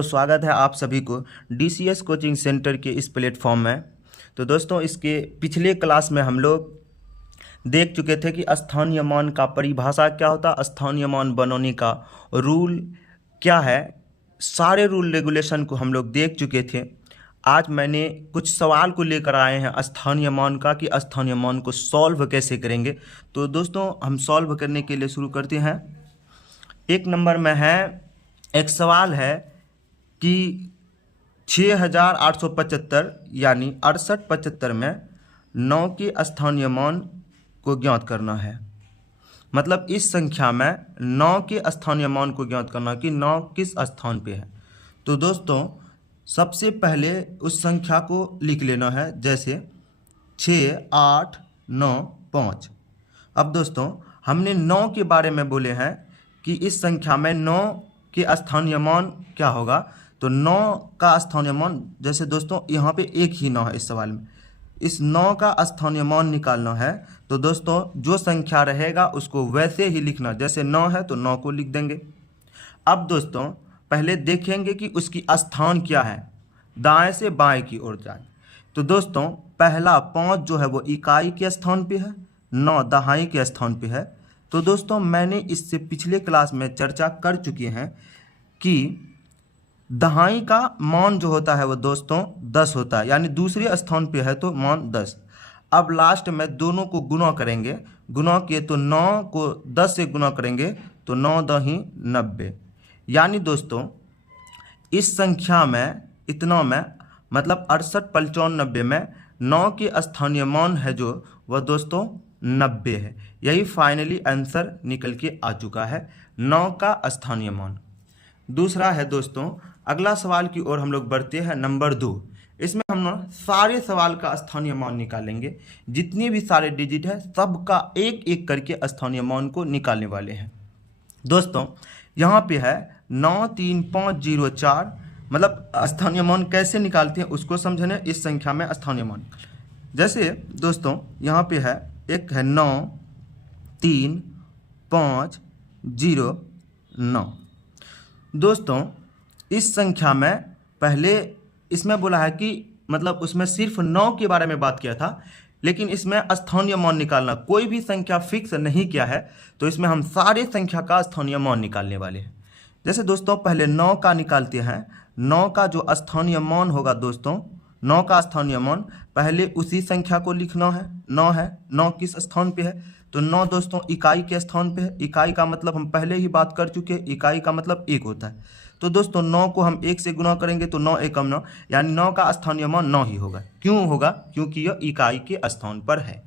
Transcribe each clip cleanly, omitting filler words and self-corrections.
तो स्वागत है आप सभी को DCS कोचिंग सेंटर के इस प्लेटफॉर्म में। तो दोस्तों, इसके पिछले क्लास में हम लोग देख चुके थे कि स्थानीय मान का परिभाषा क्या होता है, स्थानीय मान बनाने का रूल क्या है। सारे रूल रेगुलेशन को हम लोग देख चुके थे। आज मैंने कुछ सवाल को लेकर आए हैं स्थानीय मान का कि स्थानीय मान को सॉल्व कैसे करेंगे। तो दोस्तों, हम सॉल्व करने के लिए शुरू करते हैं। एक नंबर में है, एक सवाल है कि 6875 यानी 6875 में 9 के स्थानीय मान को ज्ञात करना है। मतलब इस संख्या में 9 के स्थानीय मान को ज्ञात करना कि 9 किस स्थान पे है। तो दोस्तों, सबसे पहले उस संख्या को लिख लेना है, जैसे 6, 8, 9, 5। अब दोस्तों, हमने 9 के बारे में बोले हैं कि इस संख्या में 9 के स्थानीय मान क्या होगा। तो 9 का स्थानीय मान, जैसे दोस्तों यहाँ पे एक ही 9 है इस सवाल में, इस 9 का स्थानीय मान निकालना है। तो दोस्तों, जो संख्या रहेगा उसको वैसे ही लिखना, जैसे 9 है तो 9 को लिख देंगे। अब दोस्तों, पहले देखेंगे कि उसकी स्थान क्या है, दाएं से बाएं की ओर जाए। तो दोस्तों, पहला 5 जो है वो इकाई के स्थान पे है, 9 दहाई के स्थान पे है। तो दोस्तों, मैंने इससे पिछले क्लास में चर्चा कर चुके हैं कि दहाई का मान जो होता है वो दोस्तों 10 होता है, यानी दूसरे स्थान पे है तो मान 10। अब लास्ट में दोनों को गुना करेंगे, गुना किए तो 9 को 10 से गुना करेंगे तो 9 दही 90। यानी दोस्तों, इस संख्या में इतना में मतलब 68 55 90 में 9 के स्थानीय मान है जो वह दोस्तों 90 है। यही फाइनली आंसर निकल के आ चुका है, 9 का स्थानीय मान। दूसरा है दोस्तों, अगला सवाल की ओर हम लोग बढ़ते हैं, नंबर 2। इसमें हम सारे सवाल का स्थानीय मान निकालेंगे, जितने भी सारे डिजिट है सबका एक एक करके स्थानीय मान को निकालने वाले हैं। दोस्तों, यहाँ पे है 93504, मतलब स्थानीय मान कैसे निकालते हैं उसको समझने। इस संख्या में स्थानीय मान, जैसे दोस्तों यहाँ पे है, एक है 93509। दोस्तों, इस संख्या में पहले इसमें बोला है कि मतलब उसमें सिर्फ 9 के बारे में बात किया था, लेकिन इसमें स्थानीय मान निकालना, कोई भी संख्या फिक्स नहीं किया है। तो इसमें हम सारे संख्या का स्थानीय मान निकालने वाले हैं। जैसे दोस्तों, पहले 9 का निकालते हैं। 9 का जो स्थानीय मान होगा दोस्तों, 9 का स्थानीय मान, पहले उसी संख्या को लिखना है। 9 है, 9 किस स्थान पे है, तो 9 दोस्तों इकाई के स्थान पे है। इकाई का मतलब हम पहले ही बात कर चुके हैं, इकाई का मतलब 1 होता है। तो दोस्तों, 9 को हम 1 से गुना करेंगे तो 9 एकम 9, यानी 9 का स्थानीय मान 9 ही होगा। क्यों होगा? क्योंकि यह इकाई के स्थान पर है।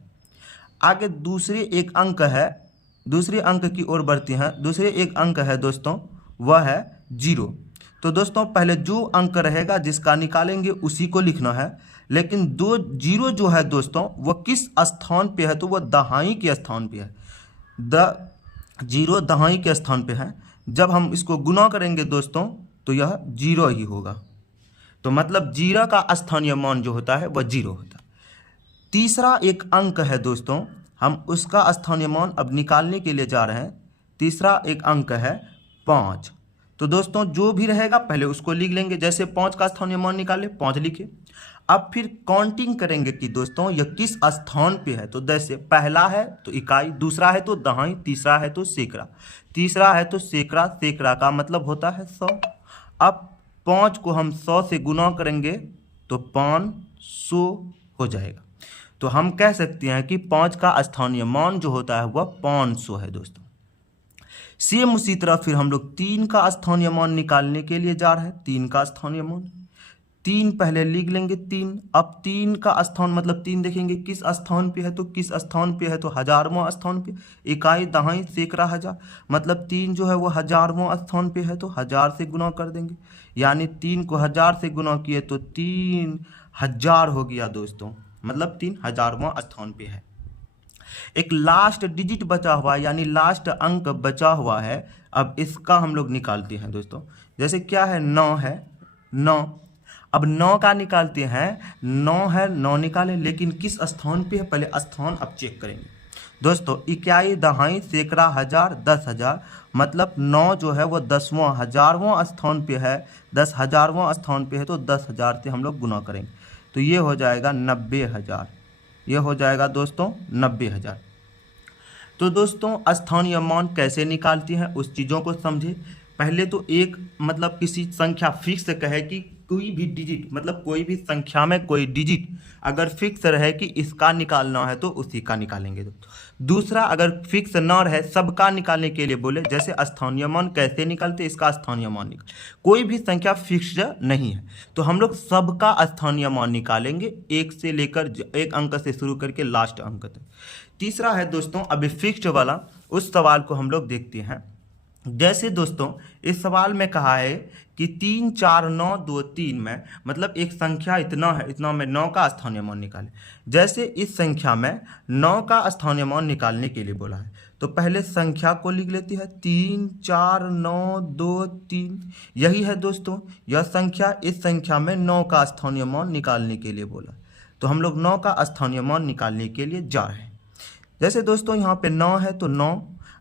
आगे दूसरे एक अंक है, दूसरे अंक की ओर बढ़ते हैं। दूसरे एक अंक है दोस्तों, वह है 0। तो दोस्तों, पहले जो अंक रहेगा जिसका निकालेंगे उसी को लिखना है। लेकिन 0 जो है दोस्तों, वह किस स्थान पे है, तो वह दहाई के स्थान पे है। 0 दहाई के स्थान पे है। जब हम इसको गुना करेंगे दोस्तों, तो यह 0 ही होगा। तो मतलब 0 का स्थानीय मान जो होता है वह 0 होता है। तीसरा एक अंक है दोस्तों, हम उसका स्थानीय मान अब निकालने के लिए जा रहे हैं। तीसरा एक अंक है 5। तो दोस्तों, जो भी रहेगा पहले उसको लिख लेंगे। जैसे 5 का स्थानीय मान निकाले, 5 लिखे। अब फिर काउंटिंग करेंगे कि दोस्तों यह किस स्थान पे है। तो जैसे पहला है तो इकाई, दूसरा है तो दहाई, तीसरा है तो सैकड़ा, तीसरा है तो सैकड़ा। सैकड़ा का मतलब होता है 100। अब 5 को हम 100 से गुना करेंगे तो 500 हो जाएगा। तो हम कह सकते हैं कि 5 का स्थानीय मान जो होता है वह 500 है दोस्तों। सेम उसी तरह फिर हम लोग 3 का स्थानीय मान निकालने के लिए जा रहे हैं। 3 का स्थानीय मान, 3 पहले लिख लेंगे 3। अब 3 का स्थान मतलब 3 देखेंगे किस स्थान पे है, तो किस स्थान पे है, तो हजारवां स्थान पे। इकाई दहाई सैकड़ा हजार, मतलब 3 जो है वो हजारवां स्थान पे है, तो 1000 से गुना कर देंगे। यानी 3 को 1000 से गुना किए तो 3000 हो गया दोस्तों, मतलब 3000वां स्थान पे है। एक लास्ट डिजिट बचा हुआ है, यानी लास्ट अंक बचा हुआ है। अब इसका हम लोग निकालते हैं दोस्तों। जैसे क्या है, 9 है, 9। अब 9 का निकालते हैं, 9 है, 9 निकालें, लेकिन किस स्थान पे है, पहले स्थान अब चेक करेंगे। दोस्तों इकाई, दहाई, सैकड़ा, हजार, 10,000, मतलब 9 जो है वो 10वां हजारवां स्थान पे है, 10,000वां स्थान पे है, तो 10,000 से हम लोग गुना करेंगे तो ये हो जाएगा 90,000। ये हो जाएगा दोस्तों 90,000। तो दोस्तों स्थानीय मान कैसे निकालती हैं उस चीज़ों को समझे। पहले तो एक मतलब किसी संख्या फिक्स कहे कि कोई भी डिजिट, मतलब कोई भी संख्या में कोई डिजिट अगर फिक्स रहे कि इसका निकालना है तो उसी का निकालेंगे। दूसरा, अगर फिक्स ना रहे सबका निकालने के लिए बोले, जैसे स्थानीय मान कैसे निकालते, इसका स्थानीय मान निकाल, कोई भी संख्या फिक्स नहीं है तो हम लोग सबका स्थानीय मान निकालेंगे, एक से लेकर एक अंक से शुरू करके लास्ट अंक तक। तीसरा है दोस्तों अभी फिक्स्ड वाला, उस सवाल को हम लोग देखते हैं। जैसे दोस्तों इस सवाल में कहा है कि 3, 4, 9, 2, 3 में, मतलब एक संख्या इतना है, इतना में 9 का स्थानीय मान निकालें। जैसे इस संख्या में 9 का स्थानीय मान निकालने के लिए बोला है तो पहले संख्या को लिख लेती है 3, 4, 9, 2, 3। यही है दोस्तों यह संख्या, इस संख्या में 9 का स्थानीय मान निकालने के लिए बोला, तो हम लोग 9 का स्थानीय मान निकालने के लिए जा रहे हैं। जैसे दोस्तों यहाँ पे 9 है तो 9,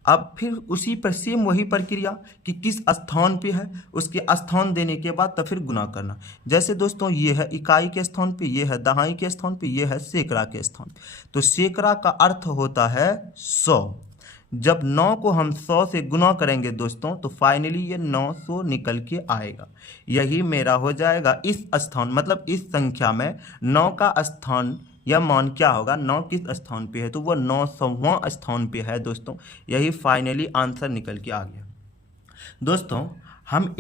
अब फिर उसी पर सेम वही प्रक्रिया कि किस स्थान पे है, उसके स्थान देने के बाद तब फिर गुना करना। जैसे दोस्तों ये है इकाई के स्थान पे, ये है दहाई के स्थान पे, ये है सैकड़ा के स्थान पे, तो सैकड़ा का अर्थ होता है 100। जब 9 को हम 100 से गुना करेंगे दोस्तों तो फाइनली ये 900 निकल के आएगा। यही मेरा हो जाएगा इस स्थान, मतलब इस संख्या में 9 का स्थान यह मान क्या होगा, 9 किस स्थान पे है तो वह 900वां स्थान पे है दोस्तों। यही फाइनली आंसर निकल के आ गया। दोस्तों हम